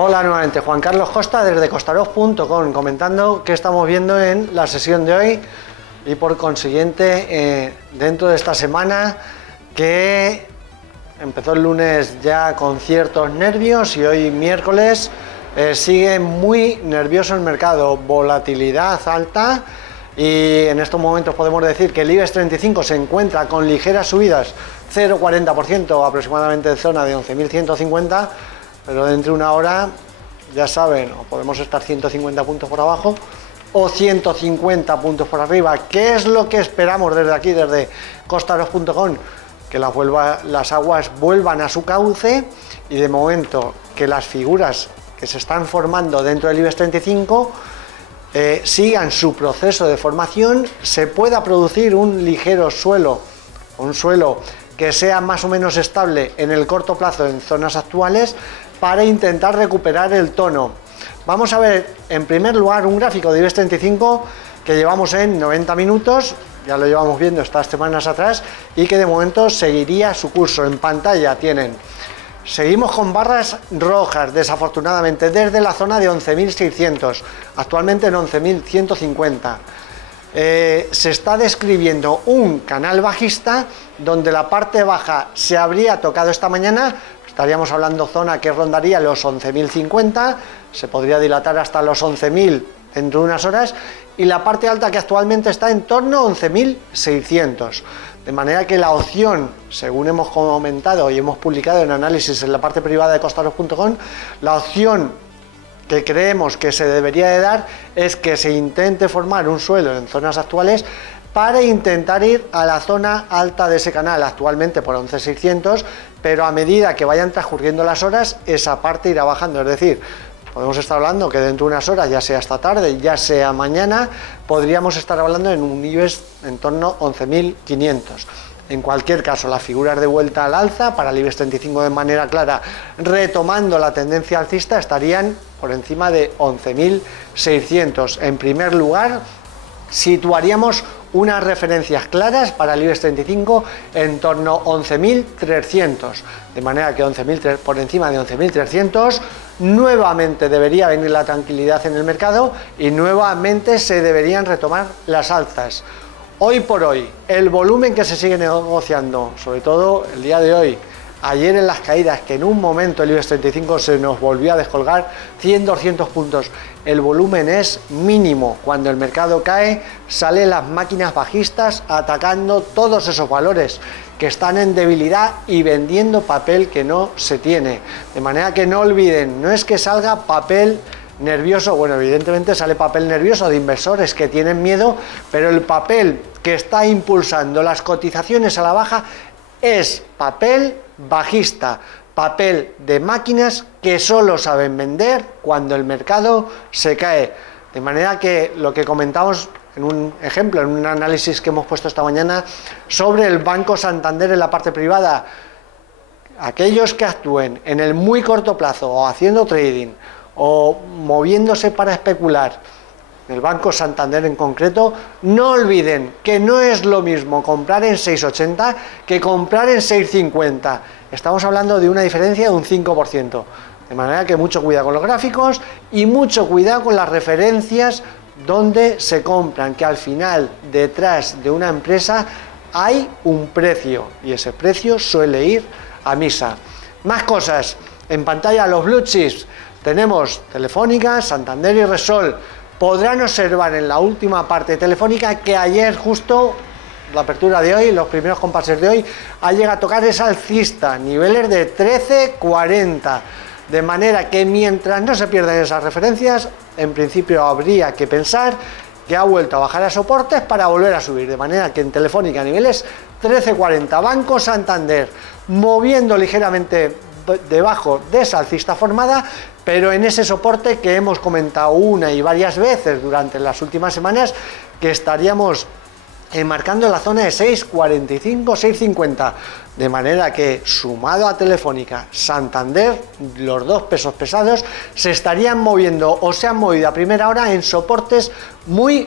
Hola nuevamente, Juan Carlos Costa desde costaros.com, comentando qué estamos viendo en la sesión de hoy y por consiguiente dentro de esta semana que empezó el lunes ya con ciertos nervios y hoy miércoles sigue muy nervioso el mercado, volatilidad alta y en estos momentos podemos decir que el IBEX 35 se encuentra con ligeras subidas, 0,40% aproximadamente en zona de 11.150, pero dentro de una hora, ya saben, o podemos estar 150 puntos por abajo o 150 puntos por arriba. ¿Qué es lo que esperamos desde aquí, desde costaros.com? Que las aguas vuelvan a su cauce y de momento que las figuras que se están formando dentro del IBEX 35 sigan su proceso de formación, se pueda producir un ligero suelo, un suelo que sea más o menos estable en el corto plazo en zonas actuales para intentar recuperar el tono. Vamos a ver en primer lugar un gráfico de IBEX 35 que llevamos en 90 minutos, ya lo llevamos viendo estas semanas atrás y que de momento seguiría su curso. En pantalla tienen, seguimos con barras rojas desafortunadamente desde la zona de 11.600, actualmente en 11.150. Se está describiendo un canal bajista donde la parte baja se habría tocado esta mañana, estaríamos hablando zona que rondaría los 11.050, se podría dilatar hasta los 11.000 dentro de unas horas y la parte alta que actualmente está en torno a 11.600. De manera que la opción, según hemos comentado y hemos publicado en análisis en la parte privada de costaros.com, la opción que creemos que se debería de dar es que se intente formar un suelo en zonas actuales para intentar ir a la zona alta de ese canal, actualmente por 11.600, pero a medida que vayan transcurriendo las horas, esa parte irá bajando, es decir, podemos estar hablando que dentro de unas horas, ya sea esta tarde, ya sea mañana, podríamos estar hablando en un IBEX en torno a 11.500. En cualquier caso, las figuras de vuelta al alza para el IBEX 35 de manera clara, retomando la tendencia alcista, estarían por encima de 11.600. En primer lugar, situaríamos unas referencias claras para el IBEX 35 en torno a 11.300, de manera que por encima de 11.300 nuevamente debería venir la tranquilidad en el mercado y nuevamente se deberían retomar las alzas. Hoy por hoy, el volumen que se sigue negociando, sobre todo el día de hoy, ayer en las caídas, que en un momento el IBEX 35 se nos volvió a descolgar 100-200 puntos, el volumen es mínimo. Cuando el mercado cae, salen las máquinas bajistas atacando todos esos valores que están en debilidad y vendiendo papel que no se tiene. De manera que no olviden, no es que salga papel nervioso, bueno, evidentemente sale papel nervioso de inversores que tienen miedo, pero el papel que está impulsando las cotizaciones a la baja es papel bajista, papel de máquinas que solo saben vender cuando el mercado se cae. De manera que lo que comentamos en un ejemplo, en un análisis que hemos puesto esta mañana sobre el Banco Santander en la parte privada, aquellos que actúen en el muy corto plazo o haciendo trading o moviéndose para especular, el Banco Santander en concreto, no olviden que no es lo mismo comprar en 6,80 que comprar en 6,50. Estamos hablando de una diferencia de un 5%. De manera que mucho cuidado con los gráficos y mucho cuidado con las referencias donde se compran, que al final detrás de una empresa hay un precio y ese precio suele ir a misa. Más cosas. En pantalla los blue chips. Tenemos Telefónica, Santander y Repsol. Podrán observar en la última parte de Telefónica que ayer justo la apertura de hoy, los primeros compases de hoy, ha llegado a tocar esa alcista, niveles de 13,40. De manera que mientras no se pierdan esas referencias, en principio habría que pensar que ha vuelto a bajar a soportes para volver a subir. De manera que en Telefónica niveles 13,40. Banco Santander moviendo ligeramente debajo de esa alcista formada, pero en ese soporte que hemos comentado una y varias veces durante las últimas semanas, que estaríamos marcando la zona de 6,45, 6,50. De manera que, sumado a Telefónica, Santander, los dos pesos pesados, se estarían moviendo o se han movido a primera hora en soportes muy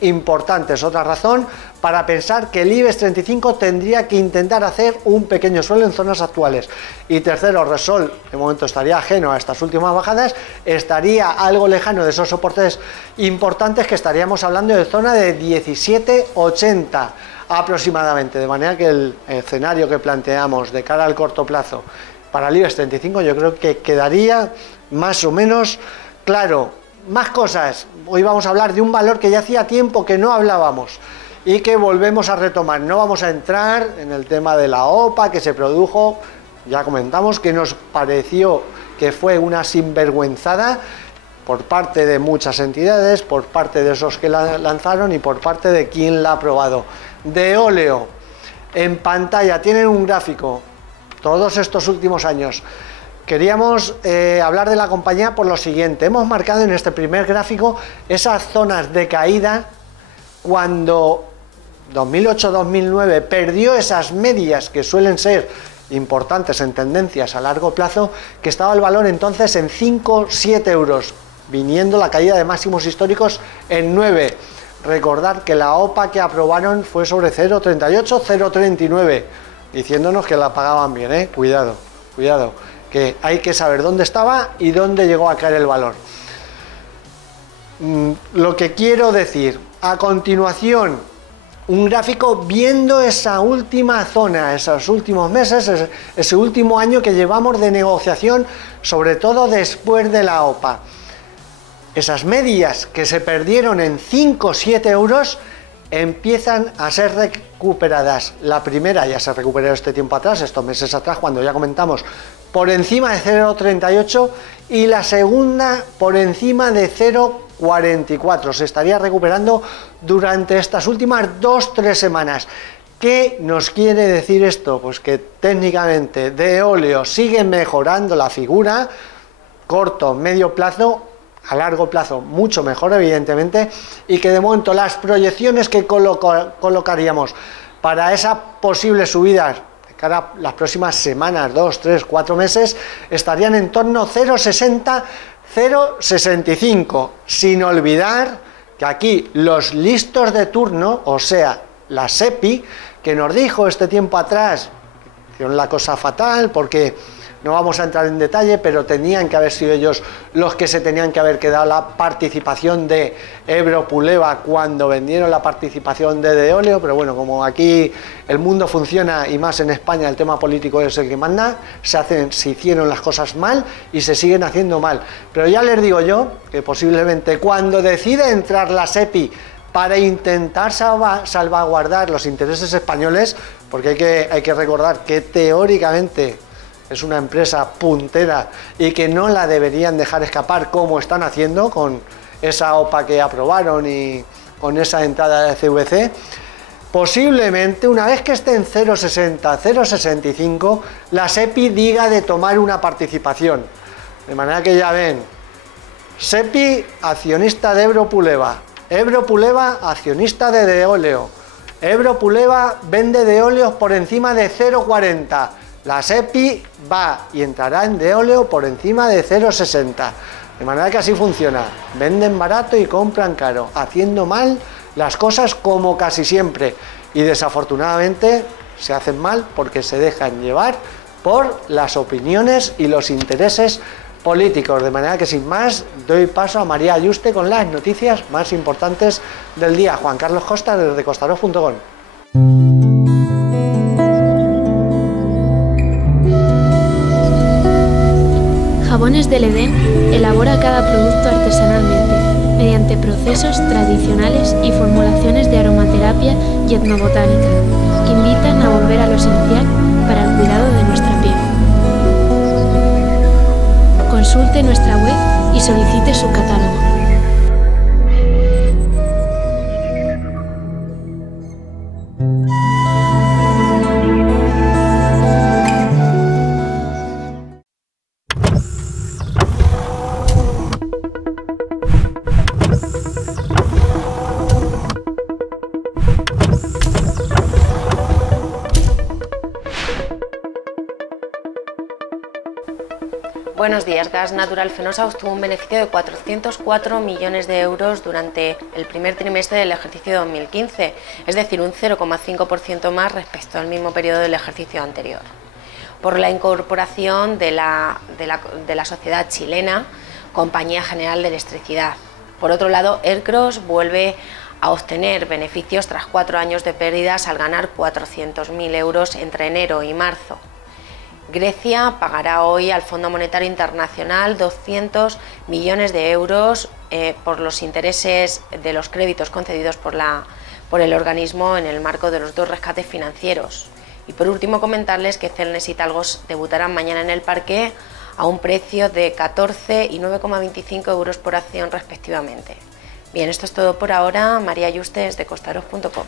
importantes. Otra razón para pensar que el IBEX 35 tendría que intentar hacer un pequeño suelo en zonas actuales. Y tercero, Repsol, de momento estaría ajeno a estas últimas bajadas, estaría algo lejano de esos soportes importantes, que estaríamos hablando de zona de 17,80 aproximadamente, de manera que el escenario que planteamos de cara al corto plazo para el IBEX 35 yo creo que quedaría más o menos claro. Más cosas, hoy vamos a hablar de un valor que ya hacía tiempo que no hablábamos y que volvemos a retomar. No vamos a entrar en el tema de la OPA que se produjo, ya comentamos que nos pareció que fue una sinvergüenzada por parte de muchas entidades, por parte de esos que la lanzaron y por parte de quien la ha aprobado. Deoleo, en pantalla tienen un gráfico, todos estos últimos años. Queríamos hablar de la compañía por lo siguiente: hemos marcado en este primer gráfico esas zonas de caída cuando 2008-2009 perdió esas medias que suelen ser importantes en tendencias a largo plazo, que estaba el valor entonces en 5-7 euros, viniendo la caída de máximos históricos en 9. Recordar que la OPA que aprobaron fue sobre 0,38, 0,39, diciéndonos que la pagaban bien, cuidado, cuidado, que hay que saber dónde estaba y dónde llegó a caer el valor. Lo que quiero decir, a continuación, un gráfico viendo esa última zona, esos últimos meses, ese último año que llevamos de negociación, sobre todo después de la OPA. Esas medias que se perdieron en 5-7 euros empiezan a ser recuperadas. La primera ya se recuperó este tiempo atrás, estos meses atrás, cuando ya comentamos, por encima de 0,38, y la segunda por encima de 0,44. Se estaría recuperando durante estas últimas 2-3 semanas. ¿Qué nos quiere decir esto? Pues que técnicamente Deoleo sigue mejorando la figura, corto, medio plazo, a largo plazo mucho mejor evidentemente, y que de momento las proyecciones que colocaríamos para esa posible subida cara a las próximas semanas, 2, 3, 4 meses, estarían en torno a 0,60, 0,65, sin olvidar que aquí los listos de turno, o sea, la SEPI, que nos dijo este tiempo atrás, hicieron la cosa fatal porque no vamos a entrar en detalle, pero tenían que haber sido ellos los que se tenían que haber quedado la participación de Ebro Puleva cuando vendieron la participación de Deoleo, pero bueno, como aquí el mundo funciona y más en España el tema político es el que manda, se hicieron las cosas mal y se siguen haciendo mal. Pero ya les digo yo que posiblemente cuando decida entrar la SEPI para intentar salvaguardar los intereses españoles, porque hay que recordar que teóricamente es una empresa puntera y que no la deberían dejar escapar como están haciendo con esa OPA que aprobaron y con esa entrada de CVC, posiblemente una vez que esté en 0,60, 0,65, la SEPI diga de tomar una participación. De manera que ya ven, SEPI, accionista de Ebro Puleva, Ebro Puleva, accionista de Deoleo, Ebro Puleva vende Deoleo por encima de 0,40, la SEPI va y entrará en Deoleo por encima de 0,60, de manera que así funciona, venden barato y compran caro, haciendo mal las cosas como casi siempre, y desafortunadamente se hacen mal porque se dejan llevar por las opiniones y los intereses políticos, de manera que sin más doy paso a María Ayuste con las noticias más importantes del día. Juan Carlos Costa desde costaros.com. Jabones del Edén elabora cada producto artesanalmente, mediante procesos tradicionales y formulaciones de aromaterapia y etnobotánica, que invitan a volver a lo esencial para el cuidado de nuestra piel. Consulte nuestra web y solicite su catálogo. Buenos días. Gas Natural Fenosa obtuvo un beneficio de 404 millones de euros durante el primer trimestre del ejercicio 2015, es decir, un 0,5% más respecto al mismo periodo del ejercicio anterior, por la incorporación de la sociedad chilena Compañía General de Electricidad. Por otro lado, Ercros vuelve a obtener beneficios tras 4 años de pérdidas al ganar 400.000 euros entre enero y marzo. Grecia pagará hoy al Fondo Monetario Internacional 200 millones de euros por los intereses de los créditos concedidos por el organismo en el marco de los 2 rescates financieros. Y por último comentarles que Celnes y Talgos debutarán mañana en el parque a un precio de 14 y 9,25 euros por acción respectivamente. Bien, esto es todo por ahora. María Yuste, de costaros.com.